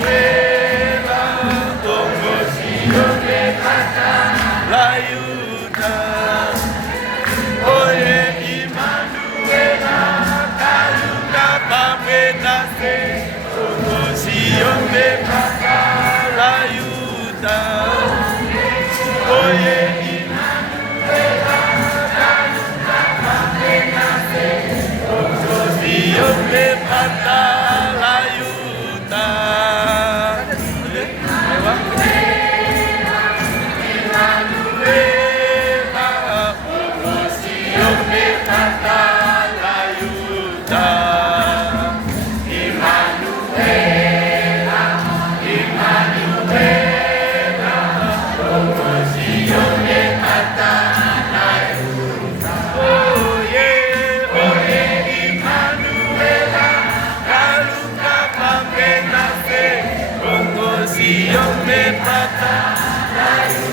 Immanuela, Bongo Siome Kata, Layuda. Oye, Immanuela, Kalunga Papenase, Bongo Siome Kata, Layuda. Oye, Immanuela, Kalunga Papenase, Bongo Siome Kata, Layuda. Yo me pata